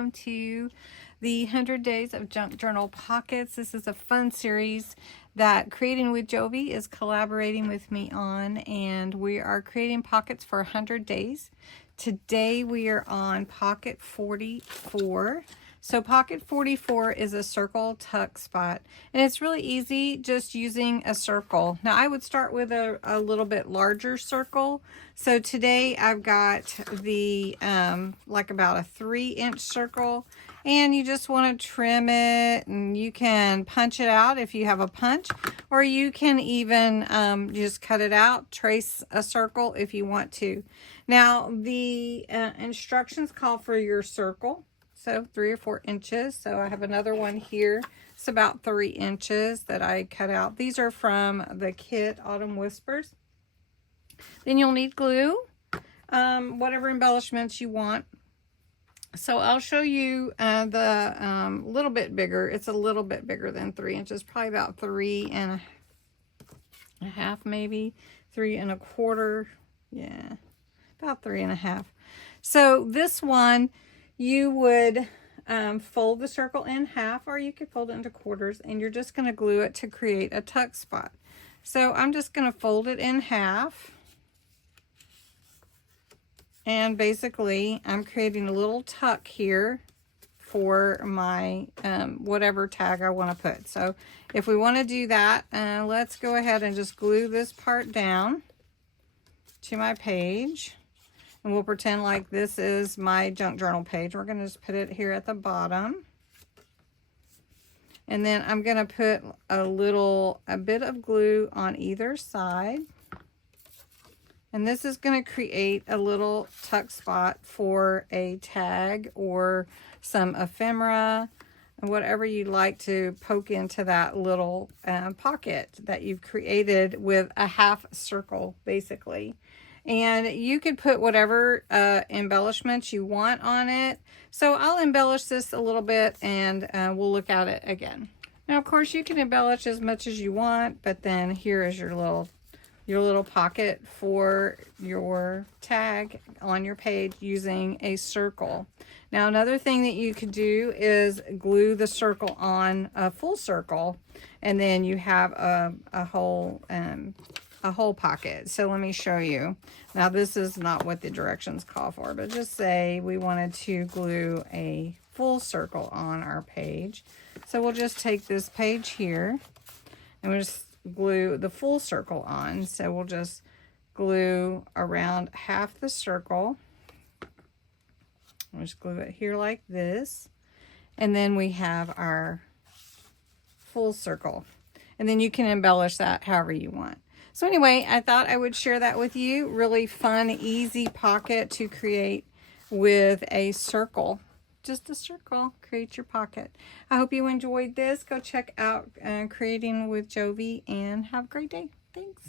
welcome to the 100 Days of Junk Journal Pockets. This is a fun series that Creating with Jovi is collaborating with me on, and we are creating pockets for 100 days. Today we are on pocket 44. So pocket 44 is a circle tuck spot, and it's really easy just using a circle. Now I would start with a little bit larger circle. So today I've got the like about a 3-inch circle, and you just want to trim it, and you can punch it out if you have a punch, or you can even just cut it out, trace a circle if you want to. Now the instructions call for your circle, so 3 or 4 inches. So I have another one here. It's about 3 inches that I cut out. These are from the kit Autumn Whispers. Then you'll need glue, whatever embellishments you want. So I'll show you the little bit bigger. It's a little bit bigger than 3 inches, probably about 3 and a half, maybe 3 1/4. Yeah, about 3 1/2. So this one, you would fold the circle in half, or you could fold it into quarters, and you're just going to glue it to create a tuck spot. So I'm just going to fold it in half, and basically I'm creating a little tuck here for my whatever tag I want to put. So if we want to do that, let's go ahead and just glue this part down to my page. And we'll pretend like this is my junk journal page. We're going to just put it here at the bottom. And then I'm going to put a bit of glue on either side. And this is going to create a little tuck spot for a tag or some ephemera, whatever you'd like to poke into that little pocket that you've created with a half circle, basically. And you could put whatever embellishments you want on it. So I'll embellish this a little bit, and we'll look at it again. Now, of course, you can embellish as much as you want, but then here is your little pocket for your tag on your page using a circle. Now, another thing that you could do is glue the circle on a full circle, and then you have a whole pocket. So let me show you. Now this is not what the directions call for, but just say we wanted to glue a full circle on our page. So we'll just take this page here, and we'll just glue the full circle on. So we'll just glue around half the circle. We'll just glue it here like this. And then we have our full circle. And then you can embellish that however you want. So anyway, I thought I would share that with you. Really fun, easy pocket to create with a circle. Just a circle. Create your pocket. I hope you enjoyed this. Go check out Creating with Jovi, and have a great day. Thanks.